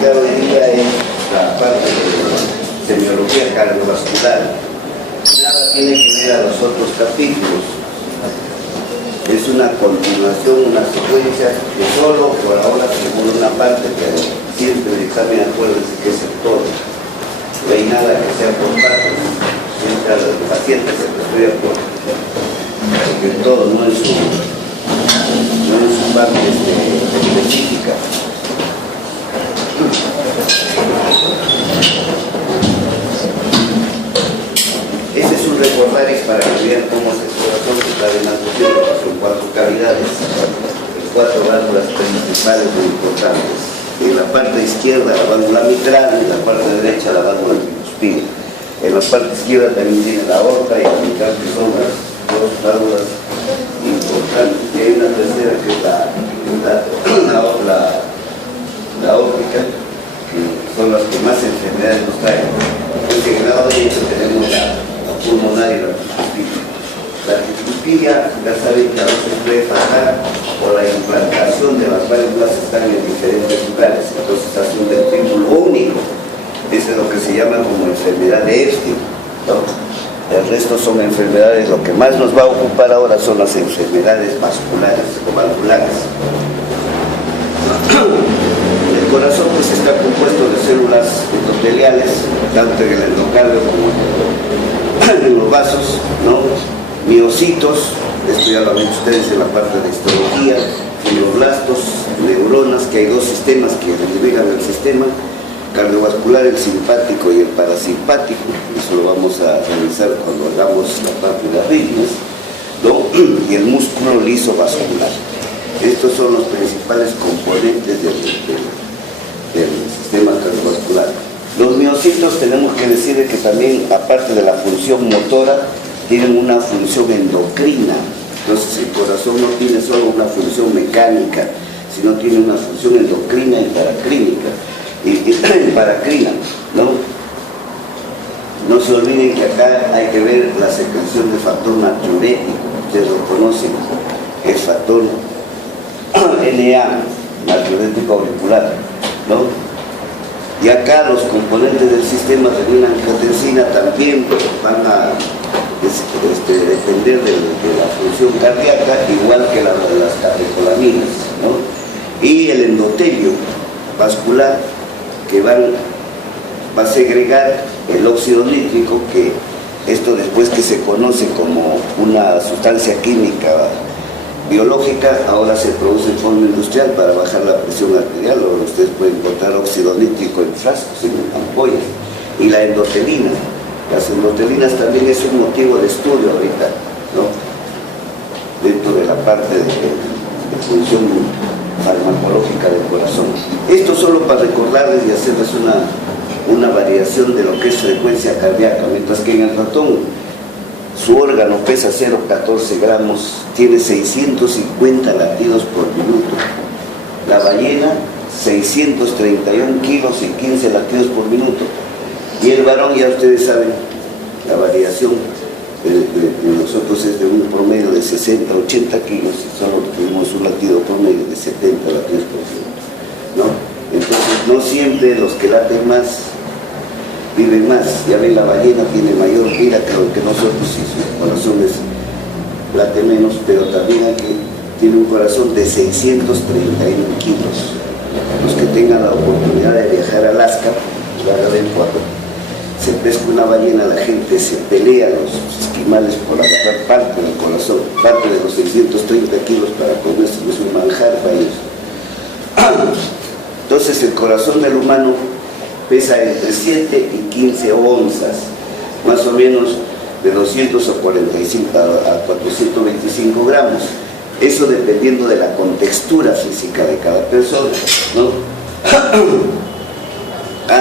Claro, hoy día es la parte de semiología cardiovascular. Nada tiene que ver a los otros capítulos. Es una continuación, una secuencia que solo por ahora según una parte, pero siempre el examen, acuérdense que es el todo. No hay nada que sea por partes. Siempre al paciente se le estudia por el todo, no en su parte específica. Este es un recordaris para que vean cómo es el corazón que está denatando. Son 4 cavidades, 4 válvulas principales muy importantes. En la parte izquierda la válvula mitral, en la parte derecha la válvula tricuspide. En la parte izquierda también tiene la aorta y la mitral, que son las 2 válvulas importantes. Y hay una tercera que es la óptica, que son las que más enfermedades nos traen. Porque en grado de hecho tenemos la pulmonar y la tricuspidia. La tricuspidia, ya saben que a veces puede pasar por la implantación de las válvulas, están en diferentes lugares, entonces hace un ventrículo único. Eso es lo que se llama como enfermedad de Epstein, ¿no? El resto son enfermedades, lo que más nos va a ocupar ahora son las enfermedades vasculares o valvulares. El corazón pues está compuesto de células endoteliales, tanto en el endocardio como en los vasos, ¿no? Miocitos, esto ya lo han visto ustedes en la parte de histología, fibroblastos, neuronas, que hay 2 sistemas que regulan el sistema cardiovascular, el simpático y el parasimpático. Eso lo vamos a revisar cuando hagamos la parte de arritmias, ¿no? Y el músculo liso vascular. Estos son los principales componentes del sistema cardiovascular. Los miocitos tenemos que decir que también, aparte de la función motora, tienen una función endocrina. Entonces el corazón no tiene solo una función mecánica, sino tiene una función endocrina y paraclínica. Y paracrina, ¿no? No se olviden que acá hay que ver la secreción del factor natriurético, ustedes lo conocen, el factor NA, natriurético auricular, ¿no? Y acá los componentes del sistema renina-angiotensina también van a depender de la función cardíaca, igual que las catecolaminas, ¿no? Y el endotelio vascular, que va a segregar el óxido nítrico, que esto después que se conoce como una sustancia química biológica, ahora se produce en forma industrial para bajar la presión arterial. Ahora ustedes pueden encontrar óxido nítrico en frascos, en ampollas. Y la endotelina. Las endotelinas también es un motivo de estudio ahorita, ¿no? Dentro de la parte de función farmacológica del corazón. Esto solo para recordarles y hacerles una variación de lo que es frecuencia cardíaca, mientras que en el ratón su órgano pesa 0,14 gramos, tiene 650 latidos por minuto. La ballena 631 kilos y 15 latidos por minuto. Y el varón, ya ustedes saben, la variación de nosotros es de un promedio de 60 80 kilos y solo tuvimos un latido promedio de 70 latidos por minuto, ¿no? Entonces no siempre los que laten más viven más. Ya ven, la ballena tiene mayor vida que nosotros y su corazón late menos, pero también aquí tiene un corazón de 631 kilos. Los que tengan la oportunidad de viajar a Alaska, cuando se pesca una ballena, la gente se pelea, los esquimales, por agarrar parte del corazón, parte de los 630 kilos para comerse, es un manjar para ellos. Entonces el corazón del humano pesa entre 7 y 15 onzas, más o menos de 245 a 425 gramos. Eso dependiendo de la contextura física de cada persona, ¿no?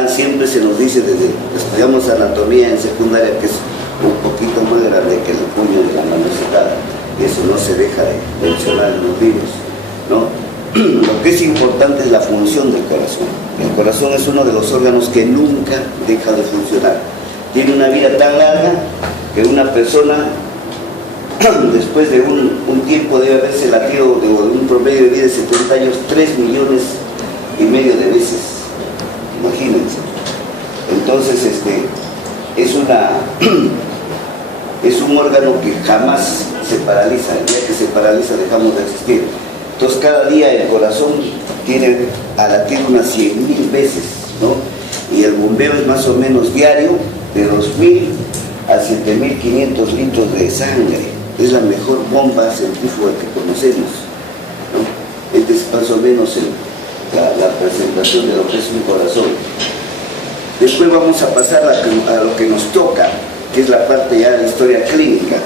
Siempre se nos dice, desde estudiamos anatomía en secundaria, que es un poquito más grande que el puño de la mano cerrada. Eso no se deja de mencionar en los libros, ¿no? Lo que es importante es la función del corazón. El corazón es uno de los órganos que nunca deja de funcionar. Tiene una vida tan larga que una persona, después de un tiempo, debe haberse latido de un promedio de vida de 70 años, 3,5 millones de veces. Entonces, es un órgano que jamás se paraliza. El día que se paraliza dejamos de existir. Entonces cada día el corazón tiene a latir unas 100.000 veces, ¿no? Y el bombeo es más o menos diario de 2.000 a 7.500 litros de sangre. Es la mejor bomba centrífuga que conocemos, ¿no? Este es más o menos la presentación de lo que es un corazón. Después vamos a pasar a lo que nos toca, que es la parte ya de la historia clínica.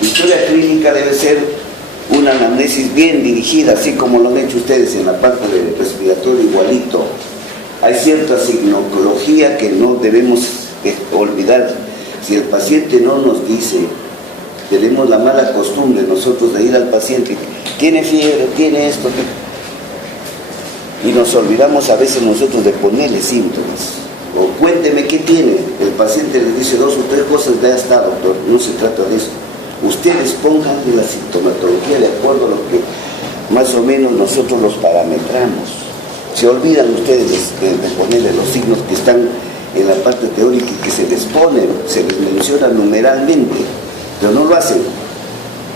La historia clínica debe ser una anamnesis bien dirigida, así como lo han hecho ustedes en la parte del respiratorio igualito. Hay cierta signología que no debemos olvidar. Si el paciente no nos dice, tenemos la mala costumbre nosotros de ir al paciente, tiene fiebre, tiene esto, y nos olvidamos a veces nosotros de ponerle síntomas. O cuénteme qué tiene. El paciente le dice 2 o 3 cosas, ya está, doctor. No se trata de eso. Ustedes pongan la sintomatología de acuerdo a lo que más o menos nosotros los parametramos. Se olvidan ustedes de ponerle los signos que están en la parte teórica y que se les ponen, se les menciona numeralmente, pero no lo hacen.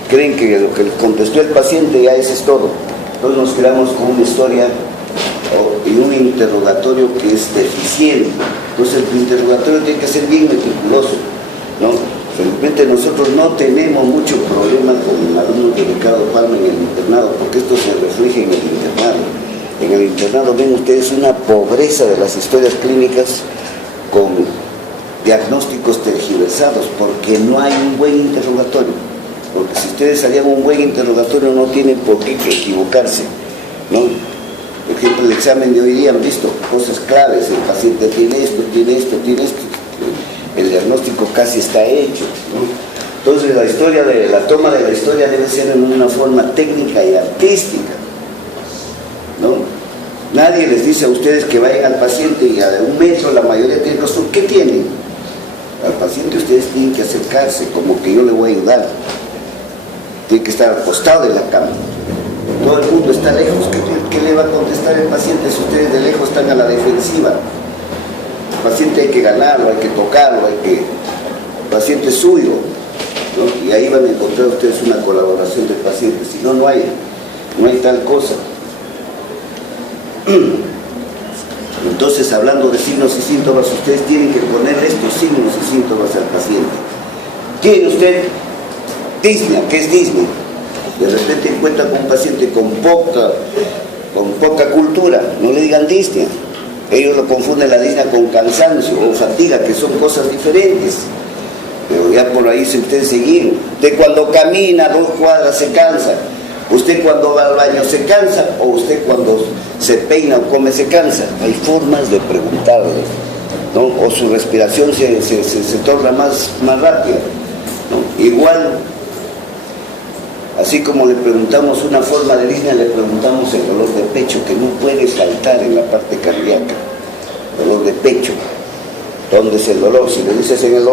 Creen que lo que les contestó el paciente ya eso es todo. Entonces nos quedamos con una historia y un interrogatorio que es deficiente. Entonces el interrogatorio tiene que ser bien meticuloso, ¿no? Felizmente nosotros no tenemos mucho problema con el alumno de Ricardo Palma en el internado, porque esto se refleja en el internado. En el internado ven ustedes una pobreza de las historias clínicas con diagnósticos tergiversados, porque no hay un buen interrogatorio. Porque si ustedes harían un buen interrogatorio no tienen por qué equivocarse, ¿no? Por ejemplo, el examen de hoy día han visto cosas claves. El paciente tiene esto, tiene esto, tiene esto. El diagnóstico casi está hecho, ¿no? Entonces la toma de la historia debe ser en una forma técnica y artística, ¿no? Nadie les dice a ustedes que vayan al paciente y a 1 metro la mayoría tiene costumbre. ¿Qué tienen? Al paciente ustedes tienen que acercarse, como que yo le voy a ayudar. Tiene que estar acostado en la cama. Todo el mundo está lejos. ¿Qué le va a contestar el paciente si ustedes de lejos están a la defensiva? El paciente hay que ganarlo, hay que tocarlo, el paciente es suyo, ¿no? Y ahí van a encontrar ustedes una colaboración del paciente. Si no, no hay tal cosa. Entonces, hablando de signos y síntomas, ustedes tienen que ponerle estos signos y síntomas al paciente. ¿Tiene usted disnea? ¿Qué es disnea? De repente encuentra con un paciente con poca cultura, no le digan disnea. Ellos lo confunden la disnea con cansancio o fatiga, que son cosas diferentes. Pero ya por ahí se ustedes seguir. Usted cuando camina 2 cuadras se cansa. Usted cuando va al baño se cansa, o usted cuando se peina o come se cansa. Hay formas de preguntarle, ¿no? O su respiración se torna más rápida, ¿no? Igual, así como le preguntamos una forma de disnea, le preguntamos el dolor de pecho, que no puede faltar en la parte cardíaca. Dolor de pecho. ¿Dónde es el dolor? Si le dices en el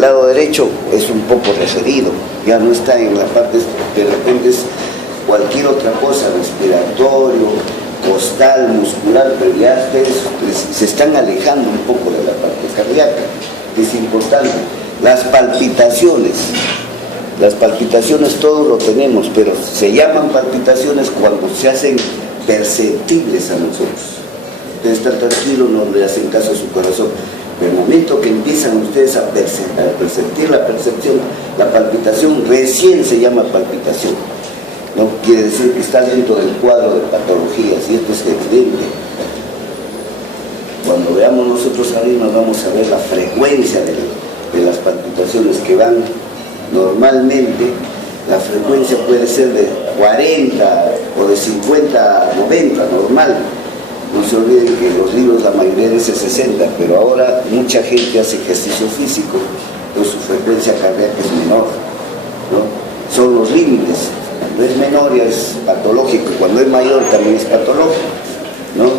lado derecho, es un poco referido, ya no está en la parte, de repente es cualquier otra cosa, respiratorio, costal, muscular, pero ya ustedes se están alejando un poco de la parte cardíaca, que es importante. Las palpitaciones todos lo tenemos, pero se llaman palpitaciones cuando se hacen perceptibles a nosotros. Ustedes están tranquilos, no le hacen caso a su corazón. Pero el momento que empiezan ustedes a perceptir la percepción, la palpitación, recién se llama palpitación. No quiere decir que está dentro del cuadro de patologías, y esto es evidente. Cuando veamos nosotros arriba, vamos a ver la frecuencia de las palpitaciones que van normalmente. La frecuencia puede ser de 40 o de 50 a 90, normal. No se olviden que los libros la mayoría dice 60, pero ahora mucha gente hace ejercicio físico, entonces su frecuencia cardíaca es menor, ¿no? Son los límites. Cuando es menor ya es patológico, cuando es mayor también es patológico, ¿no?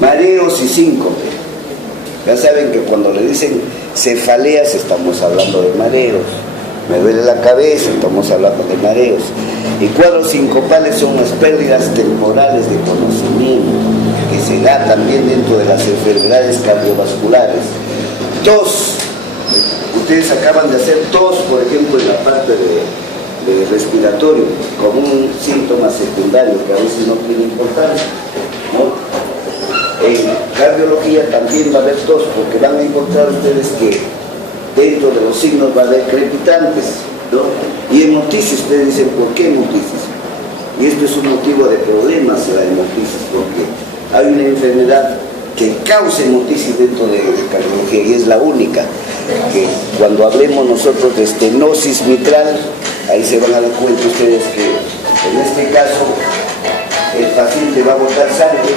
Mareos y síncope. Ya saben que cuando le dicen cefaleas estamos hablando de mareos. Me duele la cabeza, estamos hablando de mareos. Y cuadros sincopales son las pérdidas temporales de conocimiento. ¿Qué se da también dentro de las enfermedades cardiovasculares. Tos, ustedes acaban de hacer tos, por ejemplo, en la parte de respiratorio, como un síntoma secundario que a veces no tiene importancia, ¿no? En cardiología también va a haber tos, porque van a encontrar ustedes que dentro de los signos va a haber crepitantes, ¿no? Y hemoptisis, ustedes dicen, ¿por qué hemoptisis? Y esto es un motivo de problemas, la hemoptisis, porque hay una enfermedad que causa hemoptisis dentro de cardiología y es la única, que cuando hablemos nosotros de estenosis mitral, ahí se van a dar cuenta ustedes que en este caso el paciente va a botar sangre,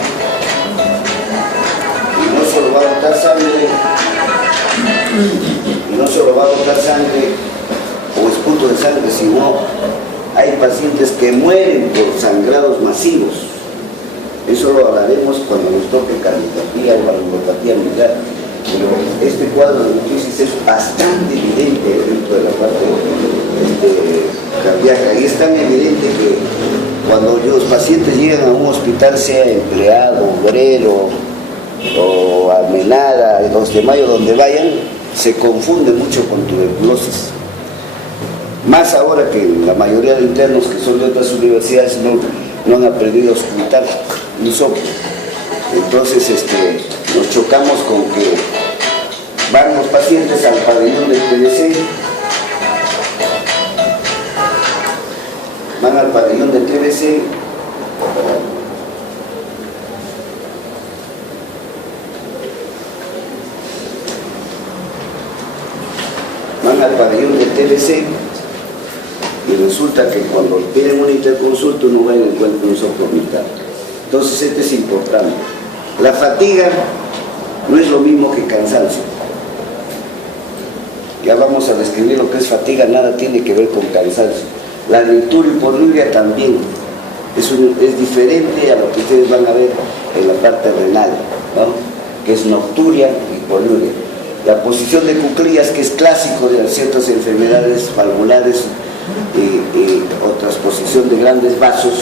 y no solo va a botar sangre, o esputo de sangre, sino hay pacientes que mueren por sangrados masivos. Eso lo hablaremos cuando nos toque cardiopatía o valvulopatía mitral. Pero este cuadro de hemoptisis es bastante evidente dentro de la parte cardíaca, y es tan evidente que cuando los pacientes llegan a un hospital, sea empleado, obrero o Almenara, 2 de Mayo, donde vayan, se confunde mucho con tuberculosis. Más ahora que la mayoría de internos que son de otras universidades no han aprendido a ocultar un soplo. Entonces nos chocamos con que van los pacientes al pabellón del TBC, van al pabellón del TBC, y resulta que cuando piden una interconsulta uno va y encuentra un soplo vital. Entonces esto es importante. La fatiga no es lo mismo que cansancio. Ya vamos a describir lo que es fatiga, nada tiene que ver con cansancio. La nicturia y poliuria también es diferente a lo que ustedes van a ver en la parte renal, ¿no? Que es nocturia y poliuria. La posición de cuclillas, que es clásico de ciertas enfermedades valvulares, y otra posición de grandes vasos,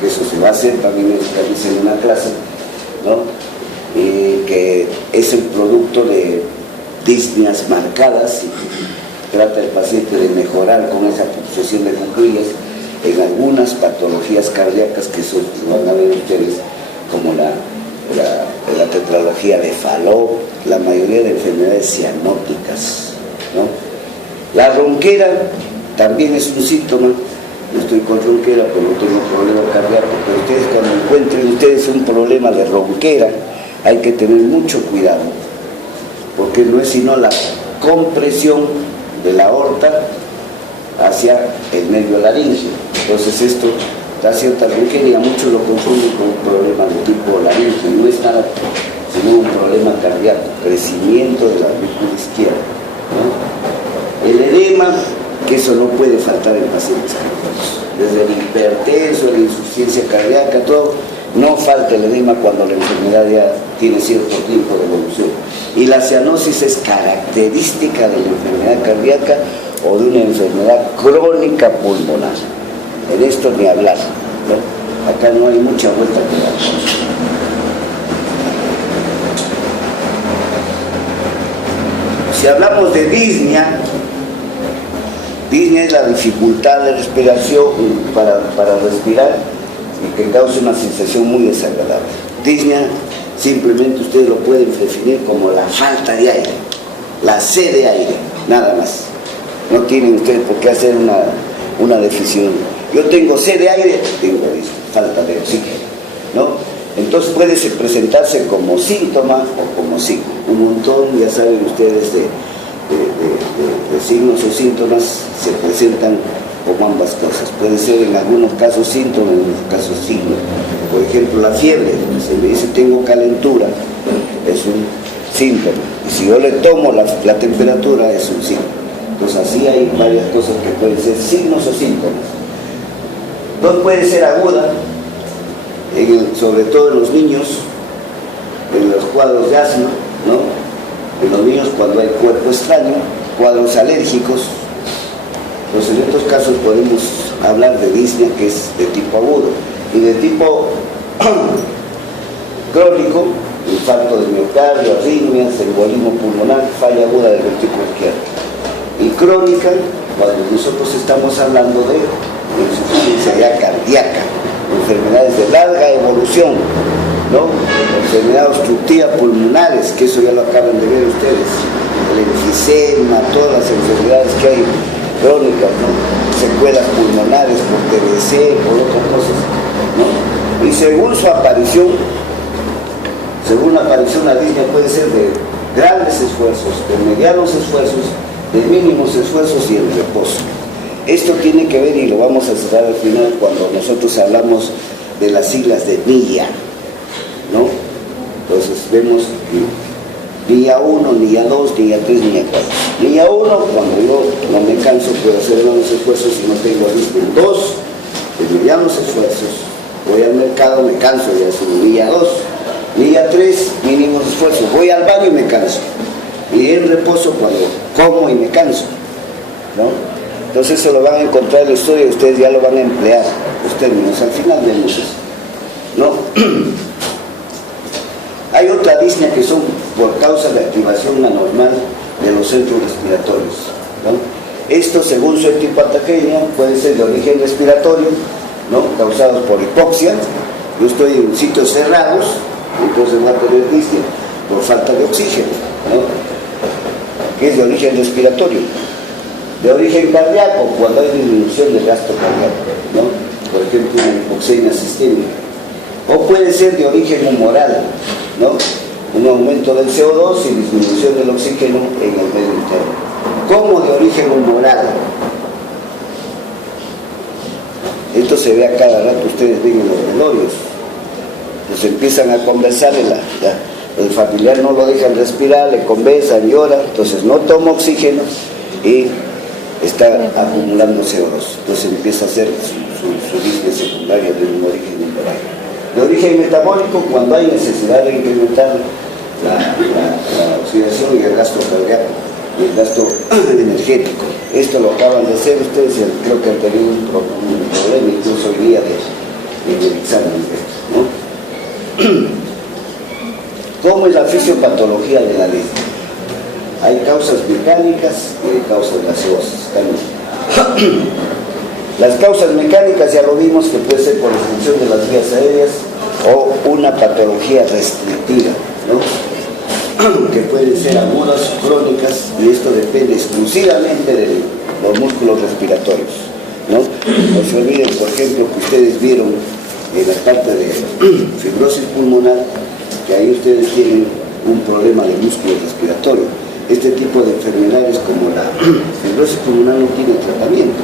que eso se va a hacer también en una clase, ¿no? Que es el producto de disneas marcadas, y trata el paciente de mejorar con esa posición de cuclillas en algunas patologías cardíacas que son, van a ver ustedes, como la tetralogía de Fallot, la mayoría de enfermedades cianóticas, ¿no? La ronquera también es un síntoma. Yo estoy con ronquera, pero no tengo problema cardíaco. Pero ustedes, cuando encuentren ustedes un problema de ronquera, hay que tener mucho cuidado, porque no es sino la compresión de la aorta hacia el nervio laríngeo. Entonces esto da cierta ronquera y a muchos lo confunden con un problema de tipo laríngeo, y no es nada sino un problema cardíaco, crecimiento de la aurícula izquierda, ¿no? El edema, que eso no puede faltar en pacientes cardíacos, desde el hipertenso, la insuficiencia cardíaca, todo, no falta el edema cuando la enfermedad ya tiene cierto tiempo de evolución. Y la cianosis es característica de la enfermedad cardíaca o de una enfermedad crónica pulmonar. En esto ni hablar, ¿no? Acá no hay mucha vuelta que dar. Si hablamos de disnea, disnea es la dificultad de respiración para respirar y que causa una sensación muy desagradable. Disnea simplemente ustedes lo pueden definir como la falta de aire, la sed de aire, nada más. No tienen ustedes por qué hacer una definición. Yo tengo sed de aire, tengo falta de oxígeno, ¿no? Entonces puede presentarse como síntoma o como signo. Un montón, ya saben ustedes, de signos o síntomas se presentan como ambas cosas. Puede ser en algunos casos síntoma, en otros casos signo. Por ejemplo, la fiebre, se me dice tengo calentura, es un síntoma. Y si yo le tomo la temperatura, es un signo. Entonces así hay varias cosas que pueden ser signos o síntomas. No puede ser aguda, sobre todo en los niños, en los cuadros de asma, ¿no? En los niños cuando hay cuerpo extraño, cuadros alérgicos. Pues en estos casos podemos hablar de disnea, que es de tipo agudo, y de tipo crónico, infarto de miocardio, arritmias, embolismo pulmonar, falla aguda del ventrículo izquierdo. Y crónica, cuando nosotros estamos hablando de insuficiencia cardíaca, enfermedades de larga evolución, ¿no? Enfermedad obstructiva pulmonares, que eso ya lo acaban de ver ustedes, el enfisema, todas las enfermedades que hay crónicas, ¿no? Secuelas pulmonares por TBC, por otras cosas, ¿no? Y según su aparición, la disnea puede ser de grandes esfuerzos, de medianos esfuerzos, de mínimos esfuerzos y en reposo. Esto tiene que ver, y lo vamos a cerrar al final, cuando nosotros hablamos de las siglas de NIA, ¿no? Entonces vemos NIA 1, NIA 2, NIA 3, NIA 4. NIA 1, cuando yo no me canso, puedo hacer grandes esfuerzos y no tengo ritmo. 2, de medianos esfuerzos, voy al mercado, me canso, ya es un NIA 2. NIA 3, mínimos esfuerzos, voy al baño y me canso. Y en reposo cuando como y me canso, ¿no? Entonces eso lo van a encontrar en la historia y ustedes ya lo van a emplear, los términos, al final vemos eso, ¿no? Hay otra disnea que son por causa de activación anormal de los centros respiratorios, ¿no? Esto, según su etiopatogenia, puede ser de origen respiratorio, ¿no? Causados por hipoxia. Yo estoy en sitios cerrados, entonces va a tener disnea por falta de oxígeno, ¿no? Que es de origen respiratorio. De origen cardíaco, cuando hay disminución del gasto cardíaco, ¿no? Por ejemplo, una hipoxemia sistémica. O puede ser de origen humoral, ¿no? Un aumento del CO2 y disminución del oxígeno en el medio interno. ¿Cómo de origen humoral? Esto se ve a cada rato, ustedes ven en los velorios. Pues empiezan a conversar, el familiar no lo dejan respirar, le conversan, llora, entonces no toma oxígeno y está acumulando CO2. Entonces empieza a hacer su disnea secundaria de un origen humoral. De origen metabólico, cuando hay necesidad de incrementar la oxidación y el gasto cardíaco y el gasto energético. Esto lo acaban de hacer ustedes, creo que han tenido un problema incluso hoy día de examen, ¿no? ¿Cómo es la fisiopatología de la disnea? Hay causas mecánicas y hay causas gaseosas también. Las causas mecánicas ya lo vimos, que puede ser por obstrucción de las vías aéreas o una patología restrictiva, ¿no? Que pueden ser agudas o crónicas, y esto depende exclusivamente de los músculos respiratorios, ¿no? No se olviden, por ejemplo, que ustedes vieron en la parte de fibrosis pulmonar, que ahí ustedes tienen un problema de músculo respiratorio. Este tipo de enfermedades como la fibrosis pulmonar no tiene tratamiento.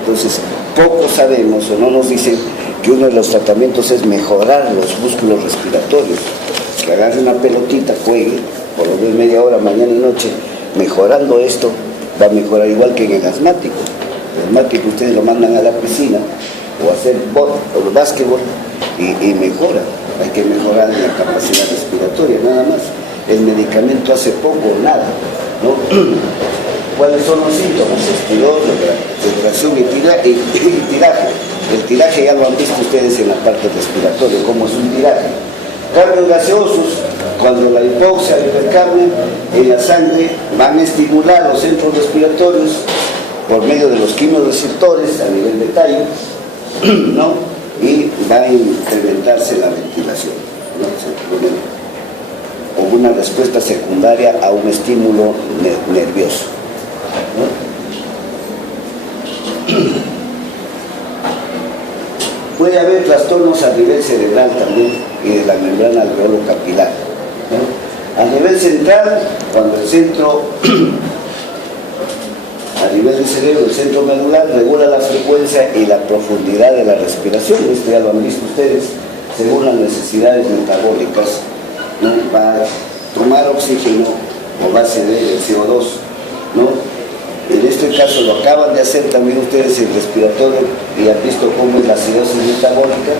Entonces, poco sabemos o no nos dicen que uno de los tratamientos es mejorar los músculos respiratorios. Que agarre una pelotita, juegue, por lo menos media hora, mañana y noche, mejorando esto, va a mejorar igual que en el asmático. El asmático ustedes lo mandan a la piscina o a hacer básquetbol y mejora. Hay que mejorar la capacidad respiratoria, nada más. El medicamento hace poco o nada, ¿no? ¿Cuáles son los síntomas? Estirón, saturación y tiraje. El tiraje ya lo han visto ustedes en la parte respiratoria, cómo es un tiraje. Cambios gaseosos, cuando la hipoxia, la hipercapnia en la sangre van a estimular los centros respiratorios por medio de los quimioreceptores a nivel de tallo, ¿no? Y va a incrementarse la ventilación, ¿no? O una respuesta secundaria a un estímulo nervioso, ¿no? Puede haber trastornos a nivel cerebral también y de la membrana alveolo-capilar, ¿no? A nivel central, cuando el centro, a nivel del cerebro, el centro medular regula la frecuencia y la profundidad de la respiración. Esto ya lo han visto ustedes, según las necesidades metabólicas, ¿no? Va a tomar oxígeno o va a ceder el CO2, ¿no? En este caso lo acaban de hacer también ustedes en respiratorio y han visto cómo es la acidosis metabólica,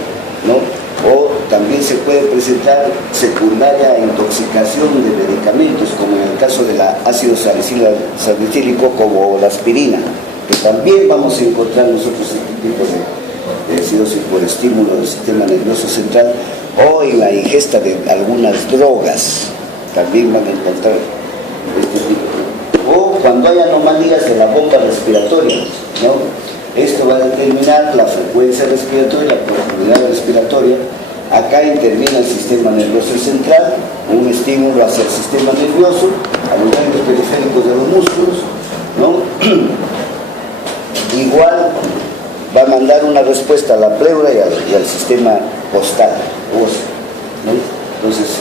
¿no? O también se puede presentar secundaria intoxicación de medicamentos, como en el caso del ácido salicílico, como la aspirina, que también vamos a encontrar nosotros este tipo de acidosis por estímulo del sistema nervioso central, o en la ingesta de algunas drogas, también van a encontrar este tipo. O cuando hay anomalías de la bomba respiratoria, ¿no? Esto va a determinar la frecuencia respiratoria, la profundidad respiratoria. Acá interviene el sistema nervioso central, un estímulo hacia el sistema nervioso, a los ganglios periféricos de los músculos, ¿no? Igual va a mandar una respuesta a la pleura y al sistema postal, ¿no? Entonces,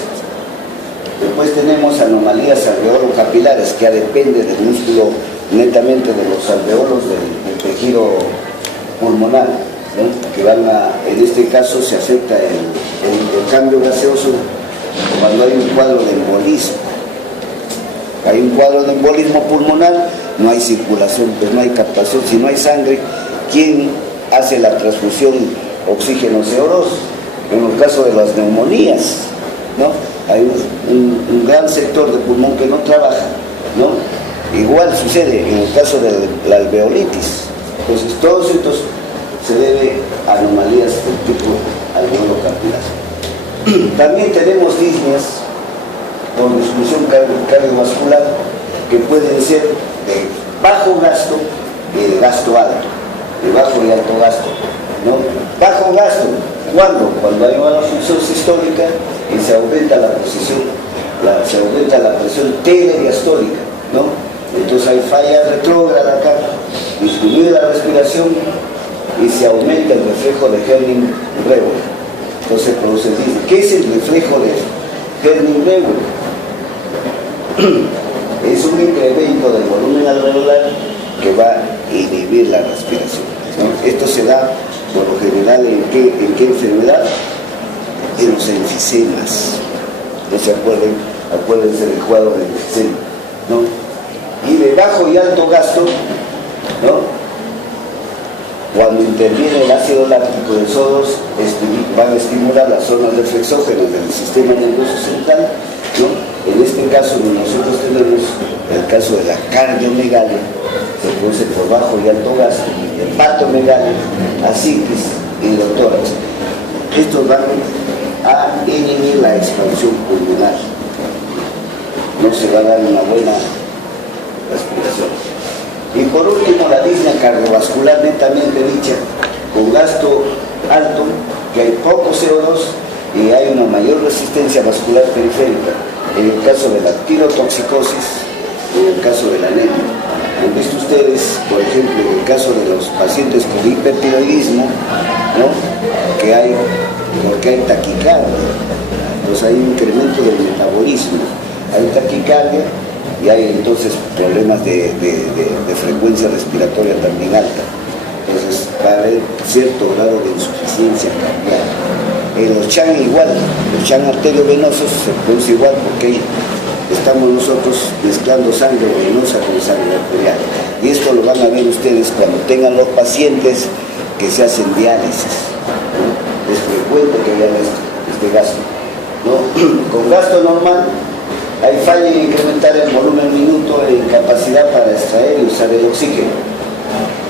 después tenemos anomalías alveolo-capilares, que ya depende del músculo, netamente de los alveolos del tejido pulmonar, ¿no? Que van a, en este caso se afecta el cambio gaseoso cuando hay un cuadro de embolismo. Hay un cuadro de embolismo pulmonar, no hay circulación, pues no hay captación. Si no hay sangre, ¿quién hace la transfusión oxígeno-CO2? En el caso de las neumonías, ¿no? Hay un gran sector de pulmón que no trabaja, ¿no? Igual sucede en el caso de la alveolitis. Entonces, todos estos se debe a anomalías del tipo alveolo-capilar. También tenemos disneas con disfunción cardiovascular que pueden ser de bajo gasto y de gasto alto, de bajo y alto gasto, ¿no? Bajo gasto, ¿cuándo? Cuando hay una función sistólica y se aumenta la posición, se aumenta la presión telediastólica, ¿no? Entonces hay falla retrógrada acá, disminuye la respiración y se aumenta el reflejo de Herning-Revel. Entonces produce disnea. ¿Qué es el reflejo de Herning-Revel? Es un incremento del volumen alveolar que va a inhibir la respiración, ¿no? Esto se da por lo general ¿en qué enfermedad? En los enfisemas. No se acuérdense del cuadro del enfisema, ¿no? Y de bajo y alto gasto, ¿no? Cuando interviene el ácido láctico de sodos, van a estimular las zonas reflexógenas del sistema nervioso central, ¿no? En este caso, nosotros tenemos el caso de la cardiomegalia, se produce por bajo y alto gasto, hepatomegalia, asitis y hidrotórax. Estos van a inhibir la expansión pulmonar. No se va a dar una buena respiración. Y por último, la disnea cardiovascular netamente dicha, con gasto alto, que hay poco CO2 y hay una mayor resistencia vascular periférica, en el caso de la tirotoxicosis y en el caso de la anemia. Han visto ustedes, por ejemplo, en el caso de los pacientes con hipertiroidismo, ¿no? Porque hay taquicardia, entonces hay un incremento del metabolismo, hay taquicardia y hay entonces problemas de frecuencia respiratoria también alta. Entonces va a haber cierto grado de insuficiencia cardíaca. En los CHAN igual, los CHAN arteriovenosos se produce igual porque estamos nosotros mezclando sangre venosa con sangre arterial. Y esto lo van a ver ustedes cuando tengan los pacientes que se hacen diálisis, ¿no? Es frecuente que haya este gasto, ¿no? Con gasto normal hay falla en incrementar el volumen minuto en capacidad para extraer y usar el oxígeno.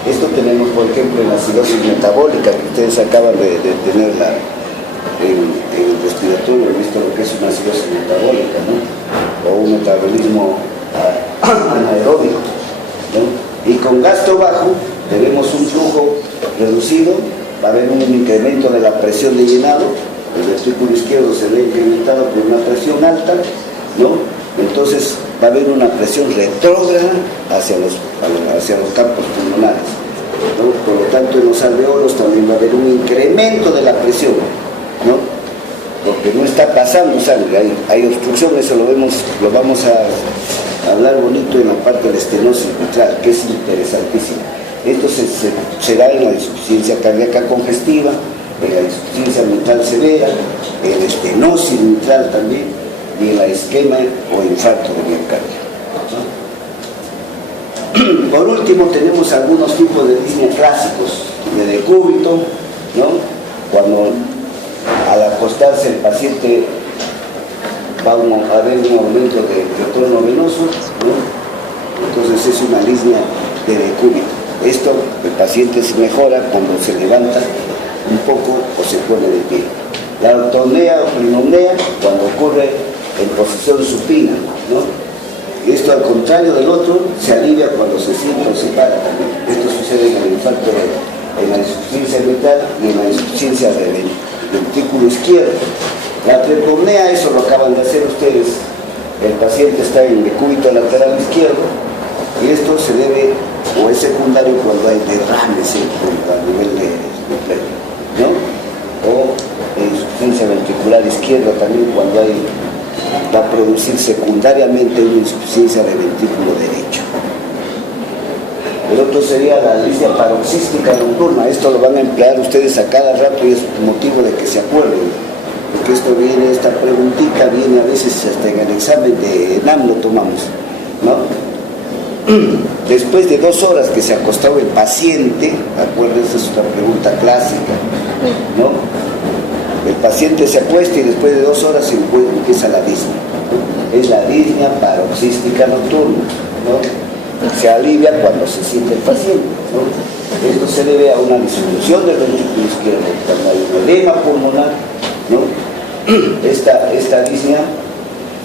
Esto tenemos, por ejemplo, en la acidosis metabólica, que ustedes acaban de tenerla en el respiratorio, han visto lo que es una acidosis metabólica, ¿no? O un metabolismo anaeróbico, ¿no? Y con gasto bajo tenemos un flujo reducido, va a haber un incremento de la presión de llenado, el ventrículo izquierdo se ve incrementado por una presión alta, ¿no? Entonces va a haber una presión retrógrada hacia los campos pulmonares, ¿no? Por lo tanto, en los alveolos también va a haber un incremento de la presión, ¿no? Porque no está pasando sangre, hay obstrucción. Eso lo vamos a hablar bonito en la parte de la estenosis mitral, que es interesantísimo. Esto se da en la insuficiencia cardíaca congestiva, en la insuficiencia mitral severa, en la estenosis mitral también, y en la isquemia o infarto de miocardio, ¿no? Por último, tenemos algunos tipos de disnea clásicos, de decúbito, ¿no? Cuando al acostarse el paciente va a haber un aumento de retorno venoso, ¿no? Entonces es una disnea de decúbito. Esto, el paciente se mejora cuando se levanta un poco o se pone de pie, La ortopnea o pneumonea cuando ocurre en posición supina, ¿no? Y esto, al contrario del otro, se alivia cuando se sienta o se para también. Esto sucede en el infarto, en la insuficiencia vital y en la insuficiencia del ventrículo izquierdo. La trepomnea, eso lo acaban de hacer ustedes. El paciente está en decúbito lateral izquierdo y esto se debe, o es secundario cuando hay derrames a nivel de pleuro, ¿no? O insuficiencia ventricular izquierda también cuando va a producir secundariamente una insuficiencia de ventrículo derecho. El otro sería la disnea paroxística nocturna. Esto lo van a emplear ustedes a cada rato y es motivo de que se acuerden, porque esta preguntita viene a veces hasta en el examen de ENAM lo tomamos, ¿no? Después de 2 horas que se ha acostado el paciente, acuérdense, es una pregunta clásica, ¿no? El paciente se acuesta y después de 2 horas empieza la disnea, ¿no? Es la disnea paroxística nocturna, ¿no? Se alivia cuando se siente el paciente, ¿no? Esto se debe a una disminución del ventrículo izquierdo, cuando hay un edema pulmonar, ¿no? Esta disnea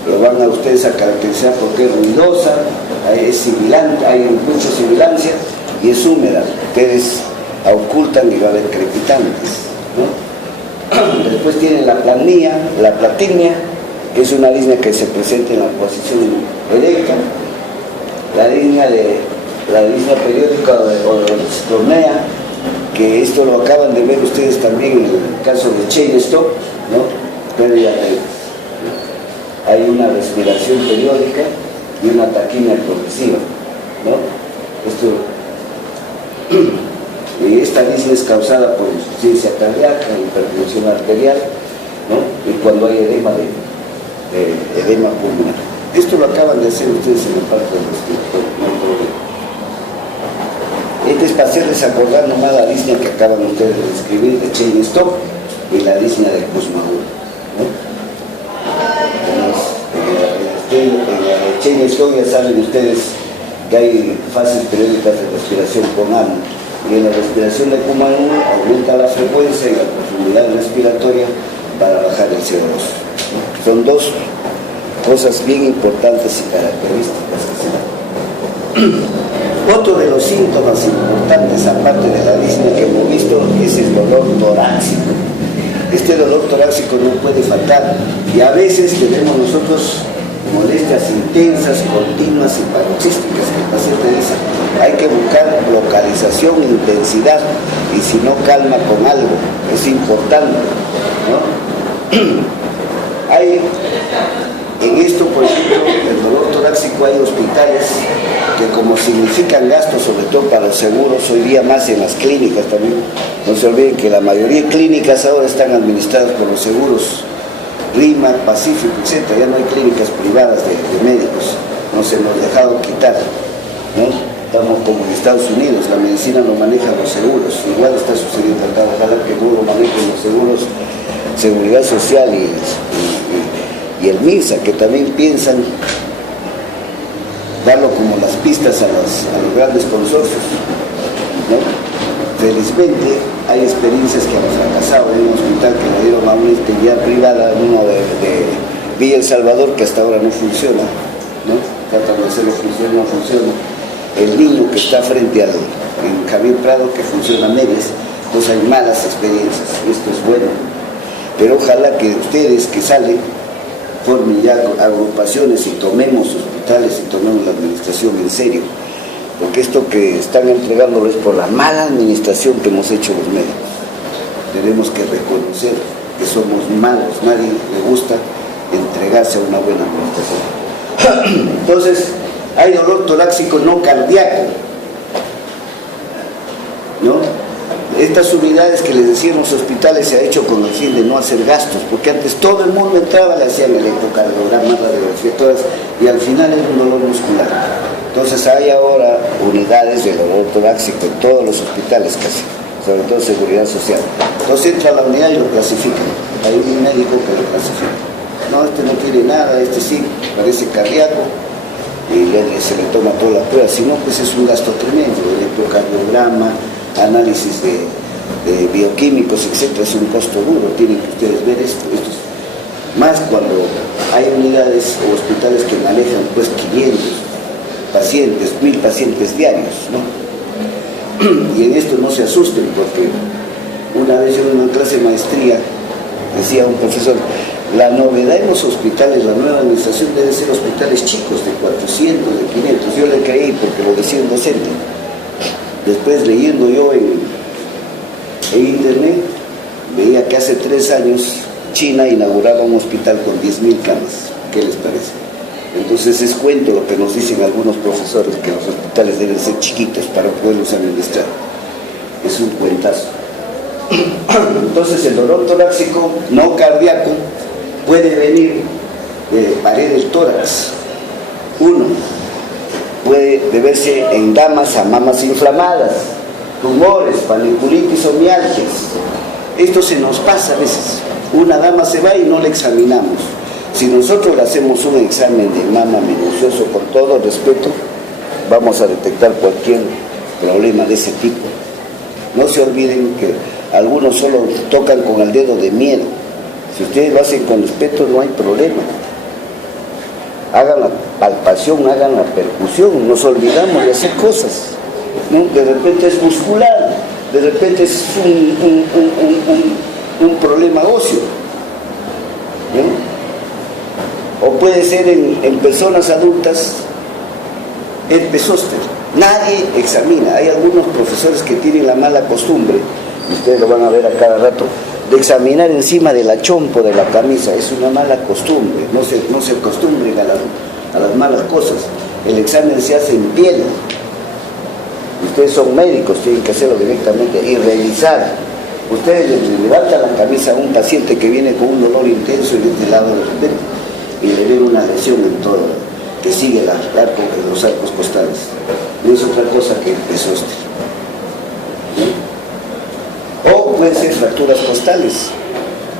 lo van a ustedes a caracterizar porque es ruidosa, es sibilante, hay mucha sibilancia y es húmeda. Ustedes ocultan y va a haber crepitantes, ¿no? Después tienen la platimnia, que es una disnea que se presenta en la posición erecta. La disnea periódica o de distornea, que esto lo acaban de ver ustedes también en el caso de Cheyne-Stokes, ¿no? Pérdida de, hay una respiración periódica y una taquimia progresiva, ¿no? Y esta disnea es causada por insuficiencia cardíaca, hipertensión arterial, ¿no? Y cuando hay edema pulmonar. Esto lo acaban de hacer ustedes en la parte del escritor, no hay problema. Este es para hacerles acordar nomás la disnea que acaban ustedes de escribir de Cheyne-Stokes y la disnea de Kussmaul, ¿no? En la Cheyne-Stokes ya saben ustedes que hay fases periódicas de respiración con ano, y en la respiración de Kussmaul aumenta la frecuencia y la profundidad respiratoria para bajar el CO2. Son 2 cosas bien importantes y características que se dan. Otro de los síntomas importantes, aparte de la disnea que hemos visto, es el dolor torácico. Este dolor torácico no puede faltar y a veces tenemos nosotros molestias intensas, continuas y paroxísticas, que el paciente dice, hay que buscar localización, intensidad, y si no, calma con algo, es importante, ¿no? En esto, por ejemplo, el dolor torácico, hay hospitales que, como significan gastos, sobre todo para los seguros, hoy día más en las clínicas también, no se olviden que la mayoría de clínicas ahora están administradas por los seguros, RIMAC, Pacífico, etc. Ya no hay clínicas privadas de médicos, nos hemos dejado quitar, ¿no? Estamos como en Estados Unidos, la medicina lo manejan los seguros, igual está sucediendo acá, ojalá que no lo manejen los seguros, Seguridad Social y el MINSA, que también piensan darlo como las pistas a los grandes consorcios, ¿no? Felizmente hay experiencias que han fracasado. Hay un hospital que le dieron a una entidad privada, uno de Villa El Salvador, que hasta ahora no funciona, ¿no? Tratan de hacerlo funcionar, no funciona. El niño que está frente en Javier Prado, que funciona a medias, pues hay malas experiencias, esto es bueno. Pero ojalá que ustedes que salen formen ya agrupaciones y tomemos hospitales y tomemos la administración en serio, porque esto que están entregándolo es por la mala administración que hemos hecho los médicos. Tenemos que reconocer que somos malos, nadie le gusta entregarse a una buena administración. Entonces, hay dolor torácico no cardíaco, ¿no? Estas unidades que les decía en los hospitales se ha hecho con el fin de no hacer gastos, porque antes todo el mundo entraba, le hacían electrocardiograma, radiografía, todas, y al final era un dolor muscular. Entonces hay ahora unidades de dolor torácico en todos los hospitales casi, sobre todo Seguridad Social. Entonces entra a la unidad y lo clasifican. Hay un médico que lo clasifica. No, este no tiene nada, este sí, parece cardíaco, y se le toma toda la prueba, si no, pues es un gasto tremendo, electrocardiograma, análisis de bioquímicos, etcétera, es un costo duro, tienen que ustedes ver esto. Más cuando hay unidades o hospitales que manejan pues 500 pacientes, 1000 pacientes diarios, ¿no? Y en esto no se asusten, porque una vez yo en una clase de maestría decía un profesor, la novedad en los hospitales, la nueva administración debe ser hospitales chicos, de 400, de 500. Yo le creí porque lo decía un docente. Después, leyendo yo en internet, veía que hace 3 años China inauguraba un hospital con 10.000 camas. ¿Qué les parece? Entonces es cuento lo que nos dicen algunos profesores, que los hospitales deben ser chiquitos para poderlos administrar. Es un cuentazo. Entonces el dolor torácico no cardíaco puede venir de pared del tórax. Uno, puede deberse en damas a mamas inflamadas, tumores, paniculitis o mialgias. Esto se nos pasa a veces. Una dama se va y no la examinamos. Si nosotros le hacemos un examen de mama minucioso con todo respeto, vamos a detectar cualquier problema de ese tipo. No se olviden que algunos solo tocan con el dedo de miedo. Si ustedes lo hacen con respeto, no hay problema. Hagan la palpación, hagan la percusión, nos olvidamos de hacer cosas, ¿no? De repente es muscular, de repente es un problema óseo, ¿no? O puede ser en personas adultas herpes zóster. Nadie examina. Hay algunos profesores que tienen la mala costumbre, y ustedes lo van a ver a cada rato, de examinar encima de la chompa de la camisa. Es una mala costumbre. No se acostumbren a las malas cosas. El examen se hace en piel. Ustedes son médicos, tienen que hacerlo directamente y revisar. Ustedes le levantan la camisa a un paciente que viene con un dolor intenso y de este lado de repente, y le ven una lesión en todo, que sigue los arcos costales. No es otra cosa que herpes zóster. O pueden ser fracturas costales.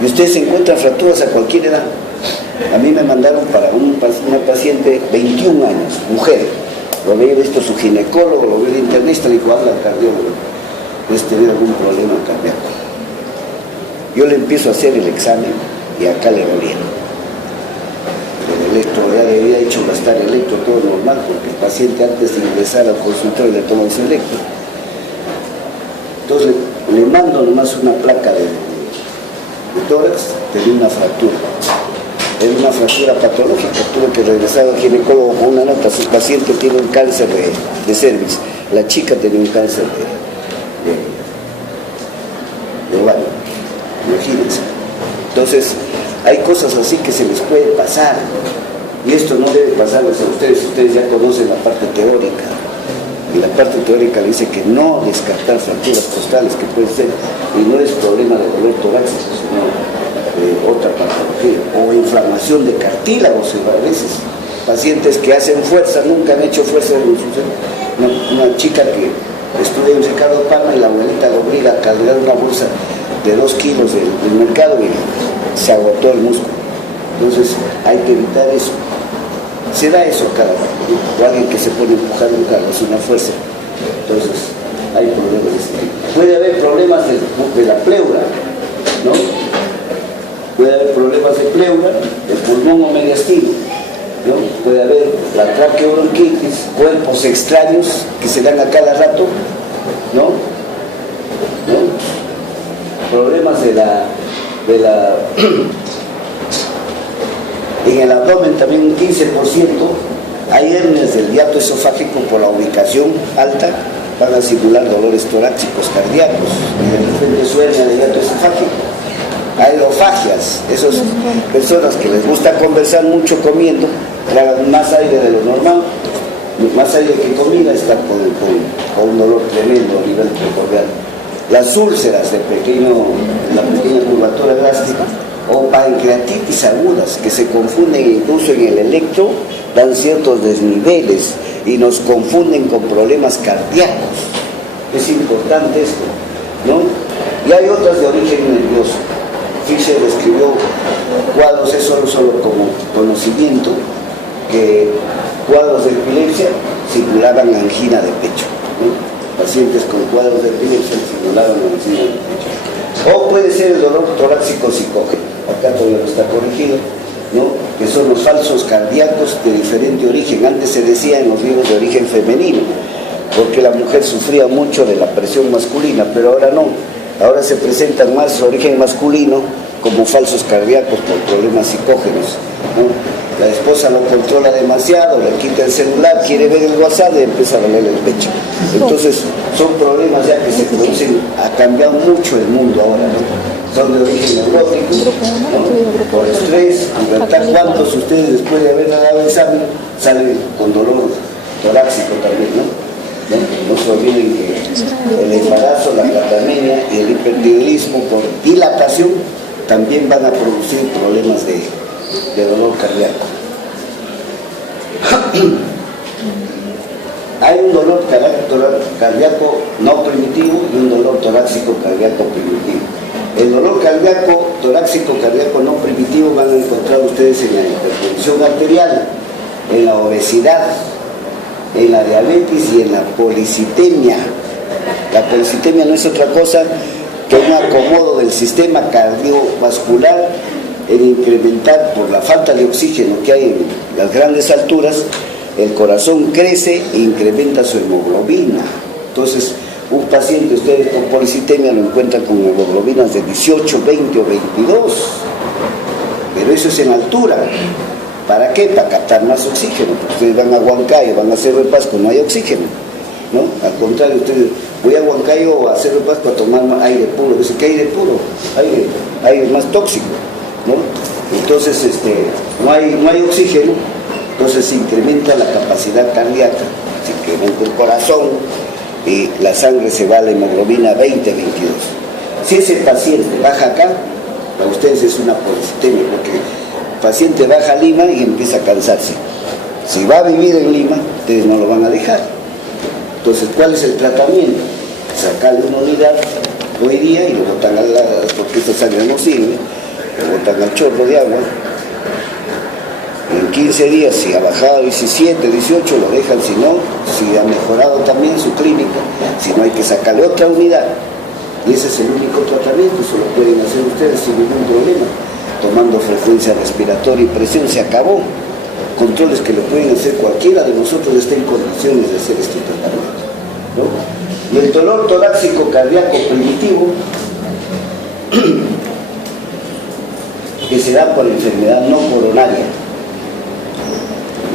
Y ustedes encuentran fracturas a cualquier edad. A mí me mandaron para una paciente 21 años, mujer. Lo había visto su ginecólogo, lo vio el internista, le dijo, habla al cardiólogo, puedes tener algún problema cardíaco. Yo le empiezo a hacer el examen y acá le dolía. El electro, ya le había hecho gastar electro, todo normal, porque el paciente antes de ingresar al consultorio le toma su electro. Entonces le mando nomás una placa de tórax, tenía una fractura. Era una fractura patológica, tuve que regresar al ginecólogo con una nota. Su paciente tiene un cáncer de cervix, la chica tenía un cáncer de ovario, imagínense. Entonces, hay cosas así que se les puede pasar, y esto no debe pasarles a ustedes ya conocen la parte teórica, y la parte teórica le dice que no descartar fracturas costales, que puede ser, y no es problema de dolor torácico, sino otra patología, o inflamación de cartílagos a veces, pacientes que hacen fuerza, nunca han hecho fuerza en su una chica que estudia en Ricardo Palma y la abuelita lo obliga a cargar una bolsa de 2 kilos del mercado y se agotó el músculo. Entonces hay que evitar eso. Se da eso cada rato, o alguien que se pone a empujar un carro, es una fuerza. Entonces hay problemas de ese tipo. Puede haber problemas de la pleura, ¿no? Puede haber problemas de pleura, de pulmón o mediastino, ¿no? Puede haber la traqueobronquitis, cuerpos extraños que se dan a cada rato, ¿no? Problemas en el abdomen también un 15%, hay hernias del hiato esofágico por la ubicación alta, van a simular dolores torácicos cardíacos, y de repente su hernia del hiato esofágico. Aerofagias, esas personas que les gusta conversar mucho comiendo, tragan más aire de lo normal, más aire que comida, están con un dolor tremendo a nivel precordial. Las úlceras de la pequeña curvatura gástrica, o pancreatitis agudas, que se confunden incluso en el electro, dan ciertos desniveles y nos confunden con problemas cardíacos. Es importante esto, ¿no? Y hay otras de origen nervioso. Fischer describió cuadros, es solo como conocimiento, que cuadros de epilepsia simulaban angina de pecho, ¿no? pacientes con cuadros de epilepsia simulaban la angina del pecho. O puede ser el dolor torácico psicógeno, acá todavía no está corregido, ¿no? Que son los falsos cardíacos de diferente origen. Antes se decía en los libros de origen femenino, porque la mujer sufría mucho de la presión masculina, pero ahora no. Ahora se presentan más de origen masculino como falsos cardíacos por problemas psicógenos, ¿no? La esposa lo controla demasiado, le quita el celular, quiere ver el WhatsApp y empieza a dolerle el pecho. Entonces son problemas ya que se producen, ha cambiado mucho el mundo ahora, ¿no? Son de origen neurótico, ¿no? Por estrés, libertad. ¿Cuántos ustedes después de haber dado el examen salen con dolor torácico también, ¿no? No se olviden que el embarazo, la platamenia y el hipertiroidismo por dilatación también van a producir problemas de dolor cardíaco. Hay un dolor cardíaco no primitivo y un dolor torácico cardíaco primitivo. El dolor torácico cardíaco no primitivo van a encontrar ustedes en la hipertensión arterial, en la obesidad, en la diabetes y en la policitemia. La policitemia no es otra cosa que un acomodo del sistema cardiovascular en incrementar por la falta de oxígeno que hay en las grandes alturas. El corazón crece e incrementa su hemoglobina. Entonces, un paciente, ustedes con policitemia lo encuentran con hemoglobinas de 18, 20 o 22. Pero eso es en altura. ¿Para qué? Para captar más oxígeno. Porque ustedes van a Huancayo, van a Cerro de Pasco, no hay oxígeno, ¿no? Al contrario, ustedes, voy a Huancayo o a Cerro de Pasco a tomar aire puro. Dice, ¿qué aire puro? Aire más tóxico, ¿no? Entonces, no hay oxígeno, entonces se incrementa la capacidad cardíaca, se incrementa el corazón y la sangre se va a la hemoglobina 20-22. Si ese paciente baja acá, para ustedes es una policitemia, porque el paciente baja a Lima y empieza a cansarse. Si va a vivir en Lima, ustedes no lo van a dejar. Entonces, ¿cuál es el tratamiento? Sacarle una unidad hoy día y lo botan porque esta sangre no sirve, lo botan al chorro de agua. En 15 días, si ha bajado 17, 18, lo dejan. Si no, si ha mejorado también su clínica, si no, hay que sacarle otra unidad. Y ese es el único tratamiento, eso lo pueden hacer ustedes sin ningún problema, tomando frecuencia respiratoria y presión. Se acabó. Controles que lo pueden hacer cualquiera de nosotros, está en condiciones de hacer este tratamiento, ¿no? Y el dolor torácico cardíaco primitivo, que se da por enfermedad no coronaria.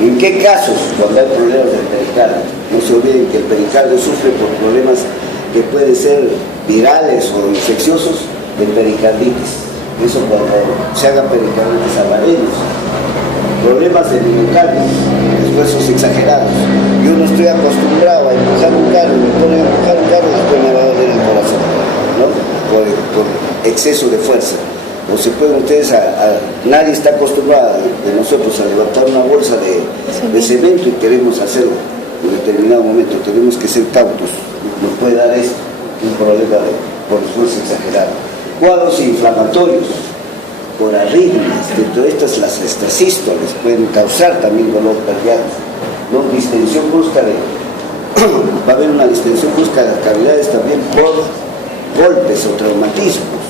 ¿En qué casos? Cuando hay problemas del pericardio. No se olviden que el pericardio sufre por problemas que pueden ser virales o infecciosos de pericarditis. Eso cuando se haga pericarditis a varenos. Problemas de miocardio, esfuerzos exagerados. Yo no estoy acostumbrado a empujar un carro, me ponen a empujar un carro y después me va a doler el corazón, ¿no? Por exceso de fuerza. O se pueden ustedes, nadie está acostumbrado de nosotros a levantar una bolsa de cemento y queremos hacerlo en determinado momento. Tenemos que ser cautos. Nos puede dar esto, un problema por esfuerzo exagerado. Cuadros inflamatorios, por arritmias, dentro de estas las extrasístoles pueden causar también dolor cardíaco, ¿no? Distensión brusca va a haber una distensión brusca de las cavidades también por golpes o traumatismos.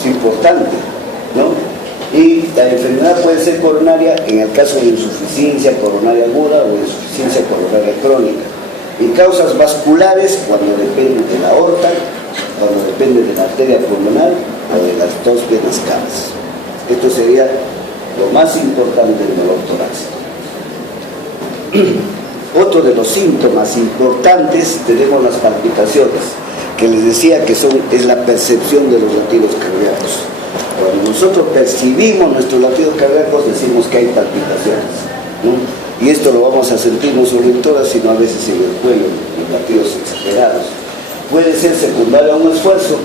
Es importante, ¿no? Y la enfermedad puede ser coronaria en el caso de insuficiencia coronaria aguda o insuficiencia coronaria crónica. Y causas vasculares cuando depende de la aorta, cuando depende de la arteria pulmonar o de las dos venas cavas. Esto sería lo más importante del dolor torácico. Otro de los síntomas importantes, tenemos las palpitaciones, que les decía que es la percepción de los latidos cardíacos. Cuando nosotros percibimos nuestros latidos cardíacos, decimos que hay palpitaciones, ¿no? Y esto lo vamos a sentir no solo en todas, sino a veces en el cuello, en latidos exagerados. Puede ser secundario a un esfuerzo,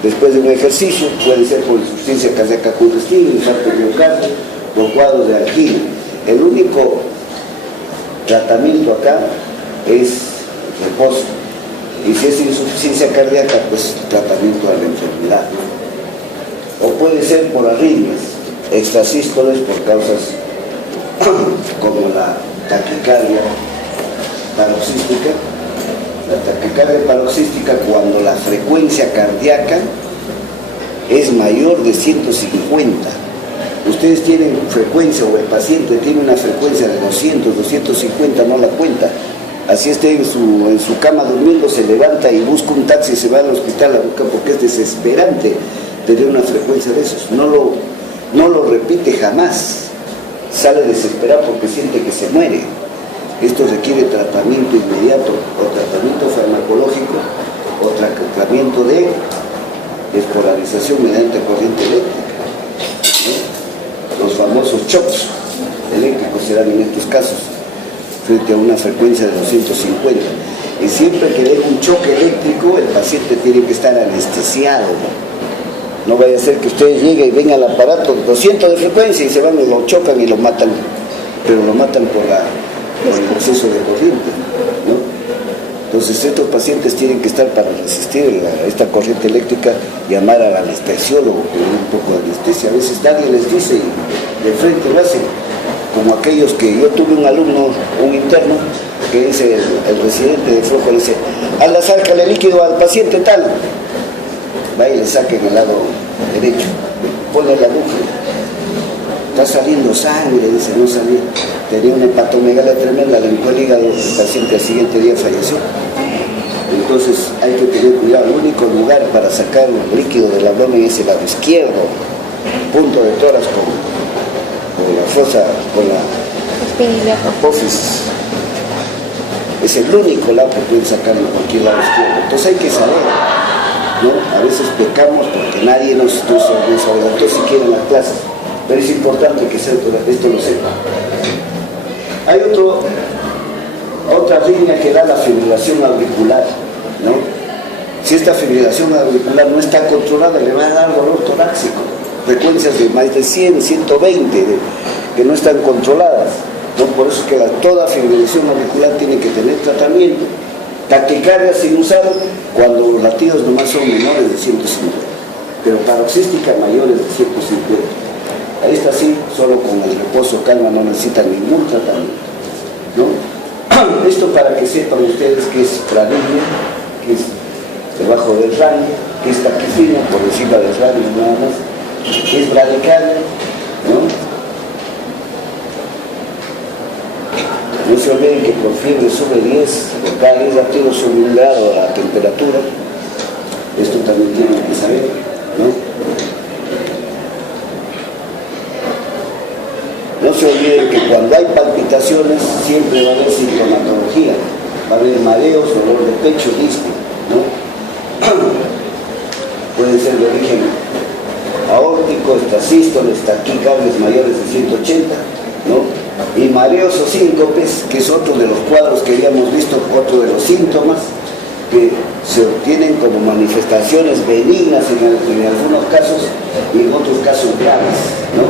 después de un ejercicio, puede ser por insuficiencia cardíaca congestiva, infarto miocardio o cuadros de angina. El único tratamiento acá es reposo. Y si es insuficiencia cardíaca, pues tratamiento de la enfermedad, ¿no? O puede ser por arritmias, extrasístoles por causas como la taquicardia paroxística, La taquicardia paroxística cuando la frecuencia cardíaca es mayor de 150. Ustedes tienen frecuencia, o el paciente tiene una frecuencia de 200, 250, no la cuenta. Así esté en su cama durmiendo, se levanta y busca un taxi y se va al hospital a buscar, porque es desesperante tener una frecuencia de esos. No lo repite jamás. Sale desesperado porque siente que se muere. Esto requiere tratamiento inmediato, o tratamiento farmacológico, o tratamiento de despolarización mediante corriente eléctrica, ¿no? Los famosos shocks eléctricos serán en estos casos, frente a una frecuencia de 250. Y siempre que dé un choque eléctrico, el paciente tiene que estar anestesiado. No vaya a ser que usted llegue y venga al aparato 200 de frecuencia y se van y lo chocan y lo matan, pero lo matan por el exceso de corriente, ¿no? Entonces estos pacientes tienen que estar, para resistir esta corriente eléctrica, llamar al anestesiólogo con un poco de anestesia. A veces nadie les dice y de frente lo hacen, como aquellos que yo tuve un alumno, un interno, que dice, el residente de flujo dice, anda, sácale líquido al paciente tal, va y le saca en el lado derecho, pone la aguja, está saliendo sangre, dice, no salía, tenía una hepatomegalia tremenda, le entró el hígado, el paciente al siguiente día falleció. Entonces hay que tener cuidado. El único lugar para sacar un líquido del abdomen es el lado izquierdo, punto de tórax con la fosa, con la apófisis. Es el único lado que pueden sacar en cualquier lado izquierdo. Entonces hay que saber, ¿no? A veces pecamos porque nadie nos orientó siquiera en las clases, pero es importante que esto lo sepa. Hay otra línea que da la fibrilación auricular, ¿no? Si esta fibrilación auricular no está controlada, le va a dar dolor torácico, frecuencias de más de 100, 120 que no están controladas, ¿no? Por eso es que toda fibrilación auricular tiene que tener tratamiento. Taquicardia sinusal cuando los latidos nomás son menores de 150, pero paroxística mayores de 150. Ahí está así, solo con el reposo, calma, no necesitan ningún tratamiento, ¿no? Esto para que sepan ustedes que es bradycardia, que es debajo del radio, que es taquifina, por encima del radio nada más, que es bradicardia, ¿no? No se olviden que por fiebre sube 10, por cada 10 latidos sube 1 grado la temperatura. Esto también tienen que saber, ¿no? No se olviden que cuando hay palpitaciones siempre va a haber sintomatología, va a haber mareos, dolor de pecho, disco, ¿no? Pueden ser de origen aórtico, sístoles, taquicardias mayores de 180, ¿no? Y mareos o síncopes, que es otro de los cuadros que habíamos visto, otro de los síntomas que se obtienen como manifestaciones benignas en algunos casos y en otros casos graves, ¿no?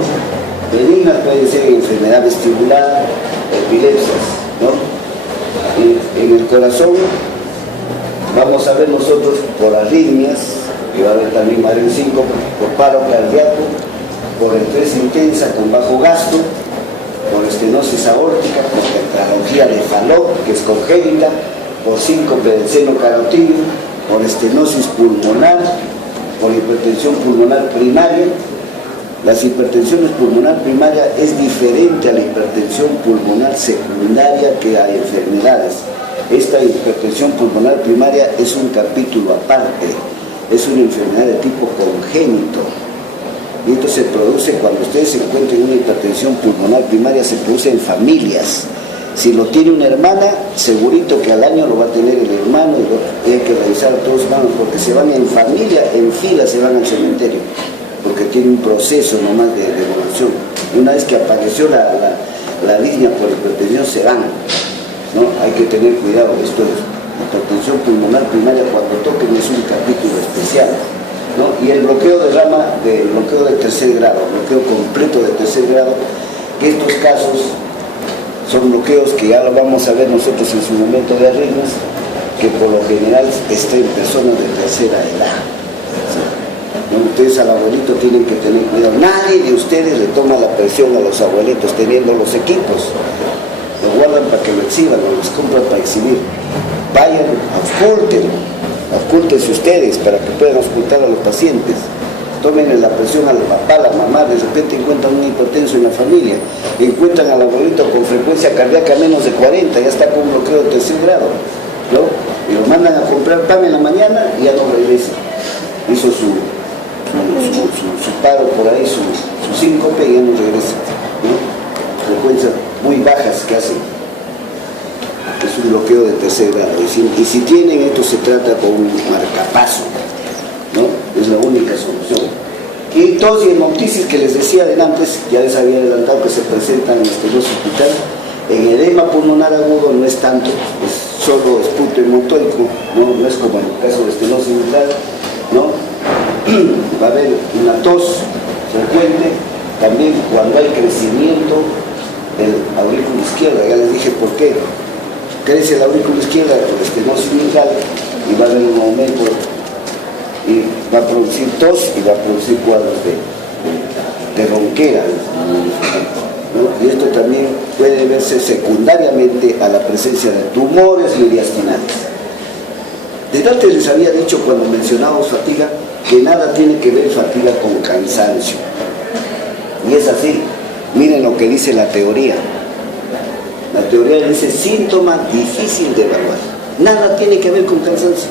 Benignas pueden ser enfermedad vestibular, epilepsias, ¿no? En el corazón vamos a ver nosotros por arritmias, que va a haber también mareo síncope, por paro cardíaco, por estrés intensa con bajo gasto, por estenosis aórtica, por tetralogía de Fallot, que es congénita, por síncope del seno carotídeo, por estenosis pulmonar, por hipertensión pulmonar primaria. Las hipertensiones pulmonar primaria es diferente a la hipertensión pulmonar secundaria que a enfermedades. Esta hipertensión pulmonar primaria es un capítulo aparte, es una enfermedad de tipo congénito. Y esto se produce cuando ustedes se encuentran en una hipertensión pulmonar primaria, se produce en familias. Si lo tiene una hermana, segurito que al año lo va a tener el hermano y hay que revisar a todos los hermanos porque se van en familia, en fila se van al cementerio, porque tiene un proceso nomás de evolución. Una vez que apareció la línea por hipertensión, se van, ¿no? Hay que tener cuidado. Esto es hipertensión pulmonar primaria, cuando toquen es un capítulo especial, ¿no? Y el bloqueo de rama, bloqueo de tercer grado, bloqueo completo de tercer grado, que estos casos son bloqueos que ya lo vamos a ver nosotros en su momento de arritmias, que por lo general estén en personas de tercera edad. ¿No? Ustedes al abuelito tienen que tener cuidado. Nadie de ustedes le toma la presión a los abuelitos teniendo los equipos. Lo guardan para que lo exhiban, o los compran para exhibir. vayan, auscúltense ustedes para que puedan auscultar a los pacientes. Tómenle la presión al papá, a la mamá, de repente encuentran un hipertenso en la familia, encuentran al abuelito con frecuencia cardíaca menos de 40, ya está con un bloqueo de tercer grado, ¿no? Y lo mandan a comprar pan en la mañana y ya no regresa. Hizo su paro por ahí, su síncope y ya no regresa, ¿no? Frecuencias muy bajas que hacen. Es un bloqueo de tercer grado. Y si tienen esto, se trata con un marcapaso, ¿no? Es la única solución. Y tos y hemoptisis que les decía antes, ya les había adelantado que se presentan en estenosis hospital. En edema pulmonar agudo no es tanto, es solo esputo hemotóico, no es como en el caso de estenosis mitral, ¿no? Va a haber una tos frecuente, también cuando hay crecimiento del aurículo izquierdo, ya les dije por qué. Crece la aurícula izquierda por estenosis mitral y va a haber un aumento y va a producir tos y va a producir cuadros de ronquera, ¿no? Y esto también puede verse secundariamente a la presencia de tumores mediastinales. Desde antes les había dicho cuando mencionábamos fatiga que nada tiene que ver fatiga con cansancio. Y es así. Miren lo que dice la teoría. La teoría dice síntoma difícil de evaluar. Nada tiene que ver con cansancio.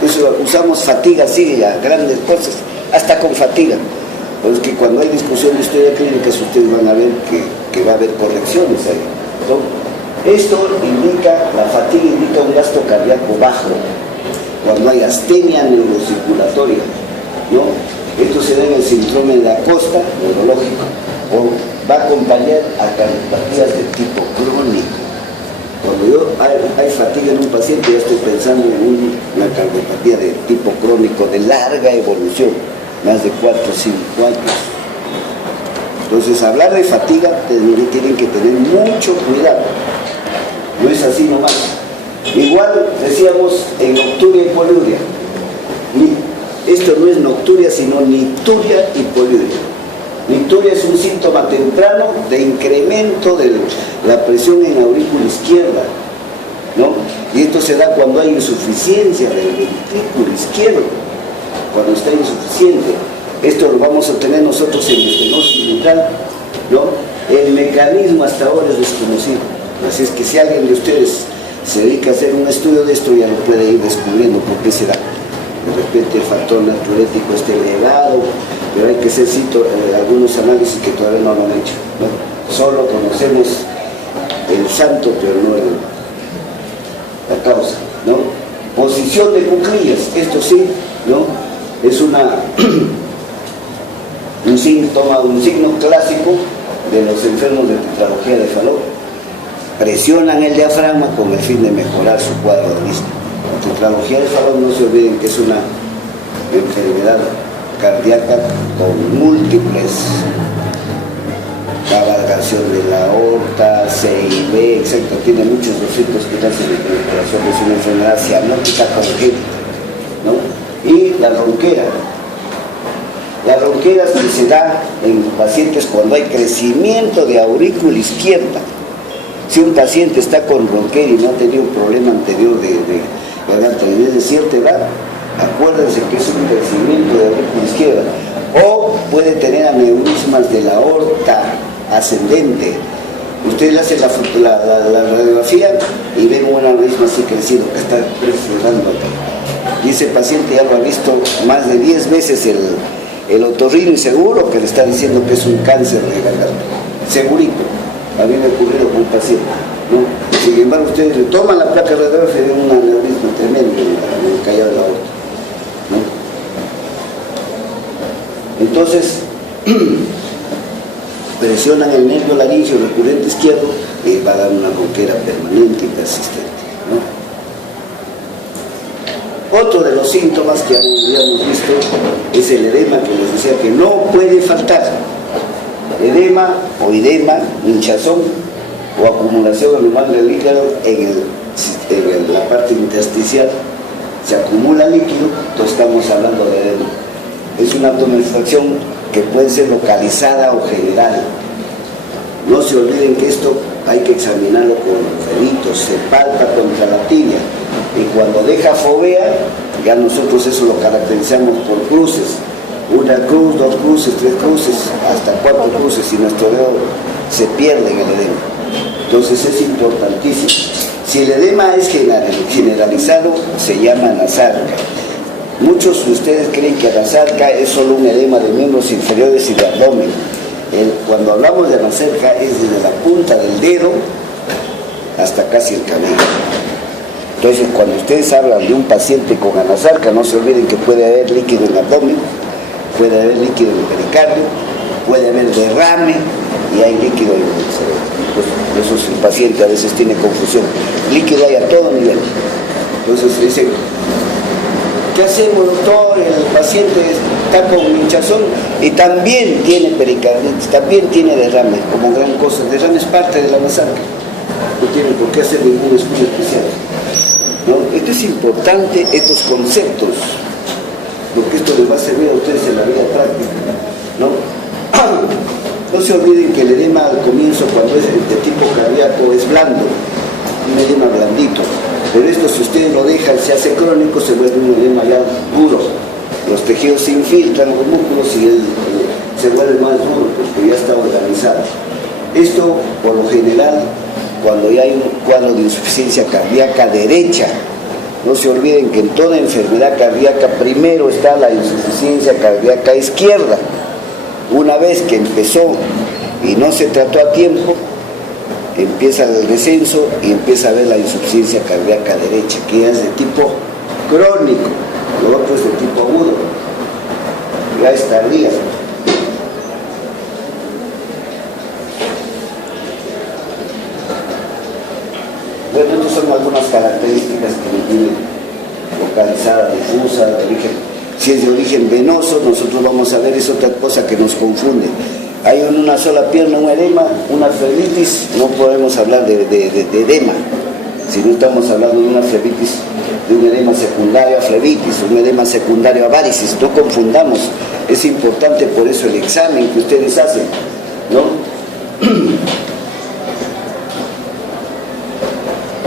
Eso usamos fatiga así a grandes cosas, hasta con fatiga. Pero es que cuando hay discusión de historia clínica, ustedes van a ver que va a haber correcciones ahí, ¿no? Esto indica, la fatiga indica un gasto cardíaco bajo, cuando hay astenia neurocirculatoria, ¿no? Esto se da en el síndrome de Acosta, neurológico, o va a acompañar a cardiopatías de tipo crónico. Cuando hay fatiga en un paciente, ya estoy pensando en una cardiopatía de tipo crónico de larga evolución, más de 4 o 5 años. Entonces, hablar de fatiga tienen que tener mucho cuidado. No es así nomás. Igual decíamos en nocturia y poliuria. Esto no es nocturia, sino nicturia y poliuria. Nicturia es un síntoma temprano de incremento de la presión en la aurícula izquierda, ¿no? Y esto se da cuando hay insuficiencia del ventrículo izquierdo, cuando está insuficiente. Esto lo vamos a tener nosotros en estenosis mitral, ¿no? El mecanismo hasta ahora es desconocido. Así es que si alguien de ustedes se dedica a hacer un estudio de esto, ya lo puede ir descubriendo por qué se da. De repente el factor natriurético está elevado, pero hay que hacer algunos análisis que todavía no lo han hecho, ¿no? Solo conocemos el santo, pero no la causa, ¿no? Posición de cuclillas, esto sí, ¿no? Es un signo clásico de los enfermos de tetralogía de Fallot. Presionan el diafragma con el fin de mejorar su cuadro de vista. La tetralogía de Fallot, no se olviden que es una enfermedad cardíaca con múltiples cabalgación de la aorta, CIB, etc. Tiene muchos efectos que hacen en el corazón. Es una enfermedad cianótica congénita, ¿no? Y la ronquera. Las ronqueras que se da en pacientes cuando hay crecimiento de aurícula izquierda. Si un paciente está con ronquera y no ha tenido un problema anterior de garganta y desde cierta edad, acuérdense que es un crecimiento de aurícula izquierda. O puede tener aneurismas de la aorta ascendente. Ustedes le hacen la radiografía y ven un aneurisma así crecido que está presionando acá. Y ese paciente ya lo ha visto más de 10 veces el otorrino y seguro que le está diciendo que es un cáncer de garganta. Segurito. A mí me ha ocurrido con un paciente, ¿no? Sin embargo, ustedes le toman la placa radiográfica y ven un aneurisma tremendo en el callado de la aorta, ¿no? Entonces, presionan el nervio laringio recurrente izquierdo y va a dar una ronquera permanente y persistente, ¿no? Otro de los síntomas que habíamos visto es el edema, que les decía que no puede faltar. Edema o idema, hinchazón o acumulación anormal del líquido en la parte intersticial. Se acumula líquido, entonces estamos hablando de edema. Es una abdominalización que puede ser localizada o general. No se olviden que esto hay que examinarlo con los deditos, se palpa contra la tibia, y cuando deja fovea, ya nosotros eso lo caracterizamos por cruces, una cruz, dos cruces, tres cruces, hasta cuatro cruces, y nuestro dedo se pierde en el edema. Entonces es importantísimo. Si el edema es generalizado, se llama anasarca. Muchos de ustedes creen que anasarca es solo un edema de miembros inferiores y de abdomen. Cuando hablamos de anasarca es desde la punta del dedo hasta casi el cabello. Entonces, cuando ustedes hablan de un paciente con anasarca, no se olviden que puede haber líquido en el abdomen, puede haber líquido en el pericardio, puede haber derrame y hay líquido en el cerebro. Pues eso el paciente a veces tiene confusión. Líquido hay a todo nivel. Entonces dice, ¿qué hacemos, doctor? El paciente está con hinchazón y también tiene pericarditis, también tiene derrame, como gran cosa. El derrame es parte de la anasarca. No tiene por qué hacer ningún estudio especial, ¿no? Esto es importante, estos conceptos, porque esto les va a servir a ustedes en la vida práctica, ¿no? No se olviden que el edema al comienzo, cuando es de tipo cardíaco, es blando, un edema blandito. Pero esto, si ustedes lo dejan, se hace crónico, se vuelve un edema ya duro. Los tejidos se infiltran, los músculos, y se vuelve más duro, porque ya está organizado. Esto, por lo general, cuando ya hay un cuadro de insuficiencia cardíaca derecha, no se olviden que en toda enfermedad cardíaca primero está la insuficiencia cardíaca izquierda. Una vez que empezó y no se trató a tiempo, empieza el descenso y empieza a haber la insuficiencia cardíaca derecha, que ya es de tipo crónico, lo otro es de tipo agudo, ya es tardía. Bueno, estas son algunas características que tiene localizada, difusa, de origen. Si es de origen venoso, nosotros vamos a ver, es otra cosa que nos confunde. Hay en una sola pierna un edema, una flebitis, no podemos hablar de edema, si no estamos hablando de una flebitis, de un edema secundario a flebitis, un edema secundario a varicis, no confundamos. Es importante por eso el examen que ustedes hacen, ¿no?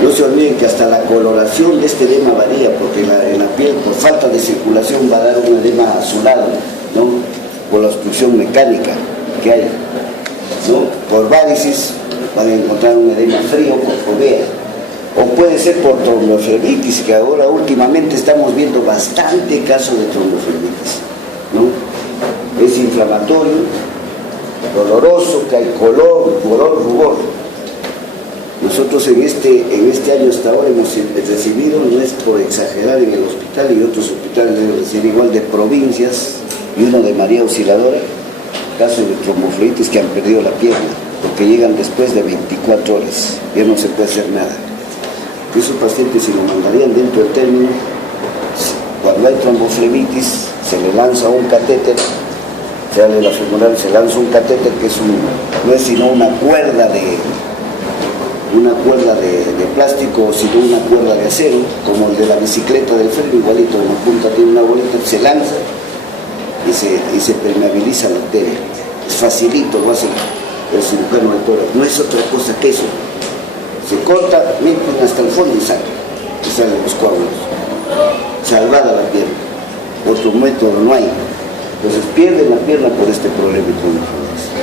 No se olviden que hasta la coloración de este edema varía, porque en la piel, por falta de circulación, va a dar un edema azulado, ¿no? Por la obstrucción mecánica que hay, ¿no? Por varicis van a encontrar un edema frío por fovea, o puede ser por tromboflebitis, que ahora últimamente estamos viendo bastante casos de tromboflebitis, ¿no? Es inflamatorio, doloroso, que hay color, rubor. Nosotros en este año hasta ahora hemos recibido, no es por exagerar, en el hospital y otros hospitales deben decir igual, de provincias y uno de María Auxiliadora, casos de tromboflebitis que han perdido la pierna, porque llegan después de 24 horas, ya no se puede hacer nada. Esos pacientes, si lo mandarían dentro del término, cuando hay tromboflebitis, se le lanza un catéter, se abre la femoral, se lanza un catéter que no es sino una cuerda de plástico, sino una cuerda de acero, como el de la bicicleta del freno, igualito, en la punta tiene una bolita, se lanza y se permeabiliza la arteria. Es facilito, lo hace el cirujano de tórax, no es otra cosa que eso. Se corta, meten hasta el fondo y salen los coágulos. Salvada la pierna. Otro método no hay. Entonces pierden la pierna por este problema.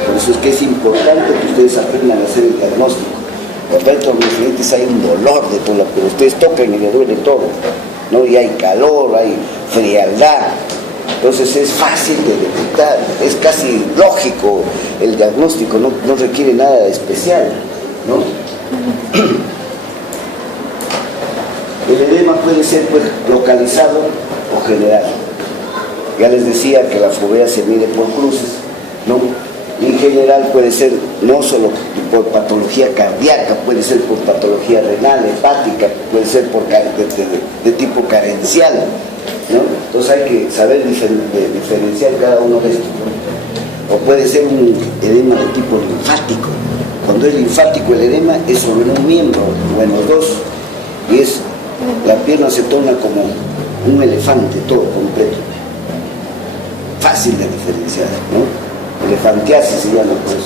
Por eso es que es importante que ustedes aprendan a hacer el diagnóstico. Cuando hay tromboflebitis hay un dolor de toda la piel, ustedes tocan y le duele todo, ¿no? Y hay calor, hay frialdad. Entonces es fácil de detectar, es casi lógico el diagnóstico, no requiere nada especial, ¿no? El edema puede ser, pues, localizado o general. Ya les decía que la fovea se mide por cruces, ¿no? En general puede ser no solo por patología cardíaca, puede ser por patología renal, hepática, puede ser de tipo carencial, ¿no? Entonces hay que saber diferenciar cada uno de estos, ¿no? O puede ser un edema de tipo linfático. Cuando es linfático el edema es sobre un miembro o en los dos, y la pierna se torna como un elefante todo completo, fácil de diferenciar, ¿no? Elefantiasis se llama, pues.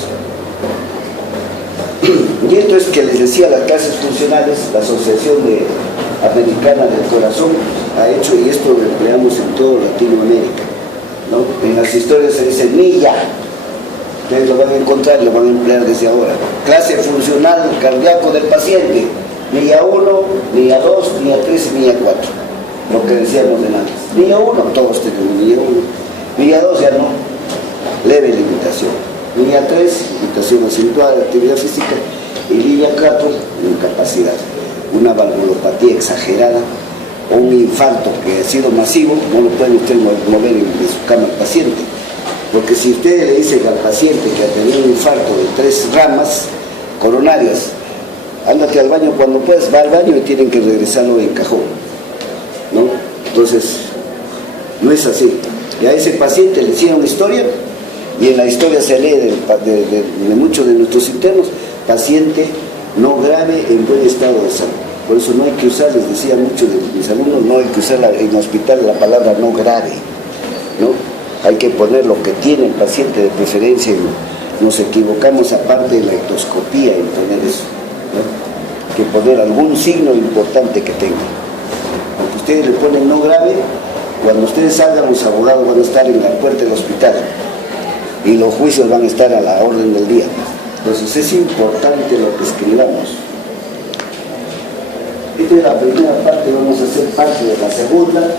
Y esto es que les decía, las clases funcionales, la Asociación Americana del Corazón ha hecho, y esto lo empleamos en toda Latinoamérica, ¿no? En las historias se dice milla, ustedes lo van a encontrar y lo van a emplear desde ahora. Clase funcional cardíaco del paciente, milla 1, milla 2, milla 3 y milla 4, lo que decíamos de antes. Milla 1, todos tenemos milla 1, milla 2 ya no, leve limitación. Línea 3, limitación acentuada de actividad física, y línea 4, incapacidad. Una valvulopatía exagerada o un infarto que ha sido masivo, no lo puede usted mover de su cama al paciente. Porque si usted le dice al paciente que ha tenido un infarto de 3 ramas coronarias, ándate al baño cuando puedas, va al baño y tienen que regresarlo en cajón, ¿no? Entonces, no es así. Y a ese paciente le hicieron historia, y en la historia se lee de muchos de nuestros internos, paciente no grave en buen estado de salud. Por eso no hay que usar, les decía mucho de mis alumnos, no hay que usar en hospital la palabra no grave, ¿no? Hay que poner lo que tiene el paciente de preferencia, y nos equivocamos aparte de la ectoscopía en poner eso, ¿no? Que poner algún signo importante que tenga. Porque ustedes le ponen no grave, cuando ustedes salgan, los abogados van a estar en la puerta del hospital y los juicios van a estar a la orden del día. Entonces es importante lo que escribamos. Esta es la primera parte, vamos a hacer parte de la segunda.